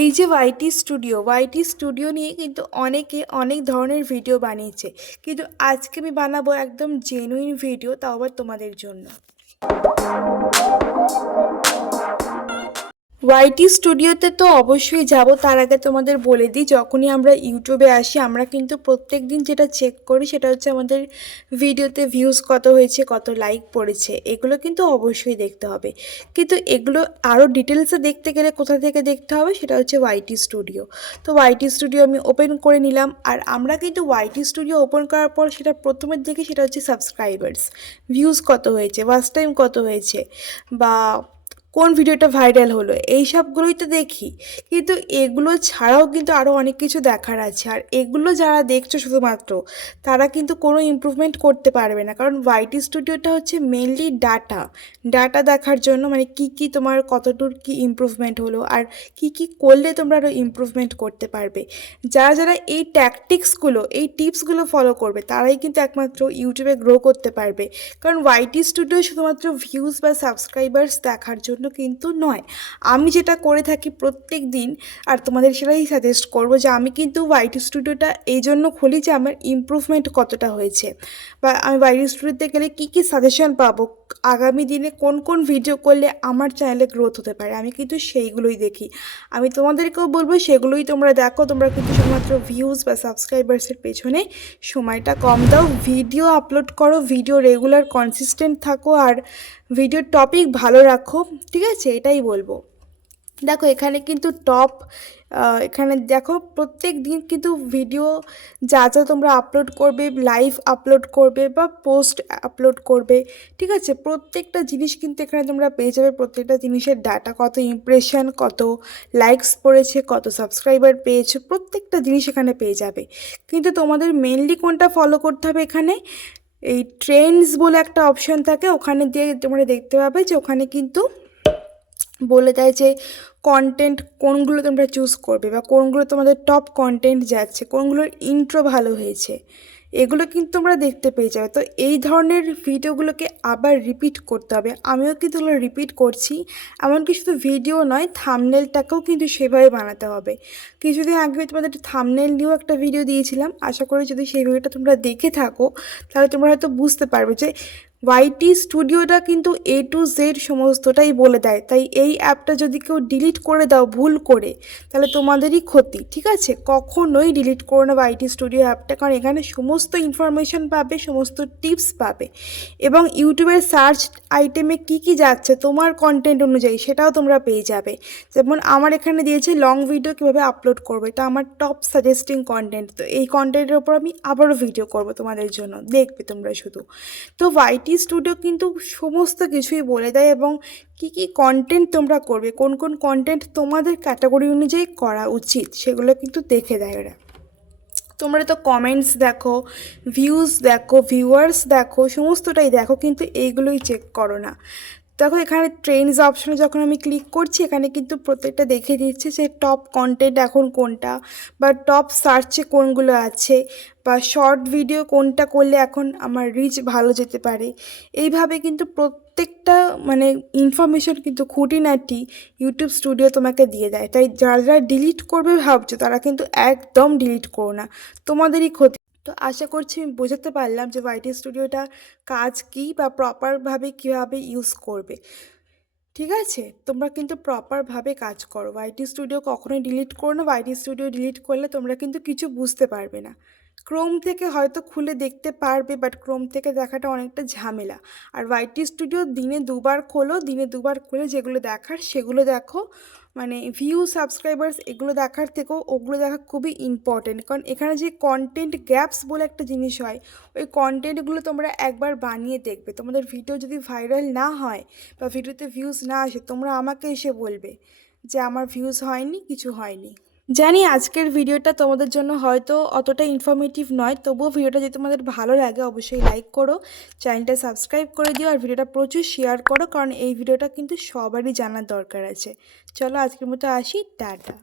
এই যে YT studio নিয়ে কিন্তু অনেকে অনেক ধরনের ভিডিও বানিয়েছে, কিন্তু আজকে আমি বানাবো একদম জেনুইন ভিডিও, তাও আবার তোমাদের জন্য। ওয়াইটি স্টুডিওতে তো অবশ্যই যাব, তার আগে তোমাদের বলে দিই, যখনই আমরা ইউটিউবে আসি আমরা কিন্তু প্রত্যেক দিন যেটা চেক করি সেটা হচ্ছে আমাদের ভিডিওতে ভিউজ কত হয়েছে, কত লাইক পড়েছে, এগুলো কিন্তু অবশ্যই দেখতে হবে। কিন্তু এগুলো আরও ডিটেলসে দেখতে গেলে কোথা থেকে দেখতে হবে, সেটা হচ্ছে ওয়াইটি স্টুডিও। তো ওয়াইটি স্টুডিও আমি ওপেন করে নিলাম, আর আমরা কিন্তু ওয়াইটি স্টুডিও ওপেন করার পর সেটা প্রথমের দিকে সেটা হচ্ছে সাবস্ক্রাইবার্স, ভিউজ কত হয়েছে, ওয়াচ টাইম কত হয়েছে, বা কোন ভিডিওটা ভাইরাল হলো, এই সবগুলোই তো দেখি। কিন্তু এগুলো ছাড়াও কিন্তু আরও অনেক কিছু দেখার আছে, আর এগুলো যারা দেখছো শুধুমাত্র তারা কিন্তু কোনো ইমপ্রুভমেন্ট করতে পারবে না, কারণ ওয়াইটি স্টুডিওটা হচ্ছে মেনলি ডাটা দেখার জন্য, মানে কি তোমার কতদূর কি ইমপ্রুভমেন্ট হলো, আর কি করলে তোমরা আরও ইমপ্রুভমেন্ট করতে পারবে। যারা এই ট্যাকটিক্সগুলো, এই টিপসগুলো ফলো করবে তারাই কিন্তু একমাত্র ইউটিউবে গ্রো করতে পারবে। কারণ ওয়াইটি স্টুডিও শুধুমাত্র ভিউজ বা সাবস্ক্রাইবার্স দেখার জন্য কিন্তু নয়। আমি যেটা করে থাকি প্রত্যেক দিন, আর তোমাদের সেটাই সাজেস্ট করবো, যে আমি কিন্তু ওয়াইটি স্টুডিওটা এই জন্য খুলি যে আমার ইমপ্রুভমেন্ট কতটা হয়েছে, বা আমি ওয়াইটি স্টুডিওতে গেলে কী সাজেশন পাবো, আগামী দিনে কোন ভিডিও করলে আমার চ্যানেলে গ্রোথ হতে পারে, আমি কিন্তু সেইগুলোই দেখি। আমি তোমাদেরকেও বলবো সেগুলোই তোমরা দেখো। তোমরা কিন্তু শুধুমাত্র ভিউজ বা সাবস্ক্রাইবার্সের পেছনে সময়টা কম দাও, ভিডিও আপলোড করো, ভিডিও রেগুলার কনসিস্টেন্ট থাকো, আর ভিডিওর টপিক ভালো রাখো, ঠিক আছে? এটাই বলবো। দেখো এখানে কিন্তু এখানে দেখো প্রত্যেক দিন কিন্তু ভিডিও যা তোমরা আপলোড করবে, লাইভ আপলোড করবে বা পোস্ট আপলোড করবে, ঠিক আছে, প্রত্যেকটা জিনিস কিন্তু এখানে তোমরা পেয়ে যাবে। প্রত্যেকটা জিনিসের ডাটা, কত ইমপ্রেশন, কত লাইকস পড়েছে, কত সাবস্ক্রাইবার পেয়েছো, প্রত্যেকটা জিনিস এখানে পেয়ে যাবে। কিন্তু তোমাদের মেনলি কোনটা ফলো করতে হবে, এখানে এই ট্রেন্ডস বলে একটা অপশন থাকে, ওখানে দিয়ে তোমরা দেখতে পাবে যে ওখানে কিন্তু বলে দেয় যে কন্টেন্ট কোনগুলো তোমরা চুজ করবে, বা কোনগুলো তোমাদের টপ কন্টেন্ট যাচ্ছে, কোনগুলোর ইন্ট্রো ভালো হয়েছে, এগুলো কিন্তু তোমরা দেখতে পেয়ে যাবে। তো এই ধরনের ভিডিওগুলোকে আবার রিপিট করতে হবে। আমিও কিন্তু এগুলো রিপিট করছি, এমনকি শুধু ভিডিও নয়, থাম্বনেলটাকেও কিন্তু সেভাবে বানাতে হবে। কিছুদিন আগে তোমাদের থাম্বনেল নিয়েও একটা ভিডিও দিয়েছিলাম, আশা করি যদি সেই ভিডিওটা তোমরা দেখে থাকো তাহলে তোমরা হয়তো বুঝতে পারবে যে ওয়াইটি স্টুডিওটা কিন্তু A to Z সমস্তটাই বলে দেয়। তাই এই অ্যাপটা যদি কেউ ডিলিট করে দাও ভুল করে, তাহলে তোমাদেরই ক্ষতি, ঠিক আছে? কখনোই ডিলিট করো না ওয়াইটি স্টুডিও অ্যাপটা, কারণ এখানে সমস্ত ইনফরমেশন পাবে, সমস্ত টিপস পাবে, এবং ইউটিউবের সার্চ আইটেমে কি যাচ্ছে তোমার কন্টেন্ট অনুযায়ী সেটাও তোমরা পেয়ে যাবে। যেমন আমার এখানে দিয়েছে লং ভিডিও কীভাবে আপলোড করবে, এটা আমার টপ সাজেস্টিং কন্টেন্ট। তো এই কন্টেন্টের ওপর আমি আবারও ভিডিও করব তোমাদের জন্য, দেখবে তোমরা শুধু। তো ওয়াইটি স্টুডিও কিন্তু সমস্ত কিছুই বলে দেয়, এবং কি কন্টেন্ট তোমরা করবে, কোন কন্টেন্ট তোমাদের ক্যাটাগরি অনুযায়ী করা উচিত, সেগুলো কিন্তু দেখে দেয় ওরা। তোমরা তো কমেন্টস দেখো, ভিউজ দেখো, ভিউয়ার্স দেখো, সমস্তটাই দেখো, কিন্তু এইগুলোই চেক করো না। দেখো এখানে ট্রেন্ডস অপশনে যখন আমি ক্লিক করছি, এখানে কিন্তু প্রত্যেকটা দেখে দিচ্ছে যে টপ কন্টেন্ট এখন কোনটা, বা টপ সার্চে কোনগুলো আছে, বা শর্ট ভিডিও কোনটা করলে এখন আমার রিচ ভালো যেতে পারে। এইভাবে কিন্তু প্রত্যেকটা মানে ইনফরমেশন কিন্তু খুঁটিনাটি ইউটিউব স্টুডিও তোমাকে দিয়ে দেয়। তাই যারা ডিলিট করবে ভাবছো তারা কিন্তু একদম ডিলিট করো না, তোমাদেরই ক্ষতি। তো আশা করছি আমি বোঝাতে পারলাম যে ওয়াইটি স্টুডিওটা কাজ কী, বা প্রপারভাবে কীভাবে ইউজ করবে, ঠিক আছে? তোমরা কিন্তু প্রপারভাবে কাজ করো, ওয়াইটি স্টুডিও কখনোই ডিলিট করো না। ওয়াইটি স্টুডিও ডিলিট করলে তোমরা কিন্তু কিছু বুঝতে পারবে না। ক্রোম থেকে হয়তো খুলে দেখতে পারবে, বাট ক্রোম থেকে দেখাটা অনেকটা ঝামেলা। আর ওয়াইটি স্টুডিও দিনে দুবার খোলো, দিনে দুবার খুলে যেগুলো দেখার সেগুলো দেখো, মানে ভিউ, সাবস্ক্রাইবার্স এগুলো দেখার থেকেও ওগুলো দেখা খুবই ইম্পর্টেন্ট। কারণ এখানে যে কন্টেন্ট গ্যাপস বলে একটা জিনিস হয়, ওই কন্টেন্টগুলো তোমরা একবার বানিয়ে দেখবে। তোমাদের ভিডিও যদি ভাইরাল না হয় বা ভিডিওতে ভিউজ না আসে, তোমরা আমাকে এসে বলবে যে আমার ভিউজ হয়নি, কিছু হয়নি। জানি আজকের ভিডিওটা তোমাদের জন্য হয়তো অতটা ইনফরমেটিভ নয়, তবুও ভিডিওটা যদি তোমাদের ভালো লাগে অবশ্যই লাইক করো, চ্যানেলটা সাবস্ক্রাইব করে দিও, আর ভিডিওটা প্রচুর শেয়ার করো, কারণ এই ভিডিওটা কিন্তু সবারই জানার দরকার আছে। চলো আজকের মতো আসি, টাটা।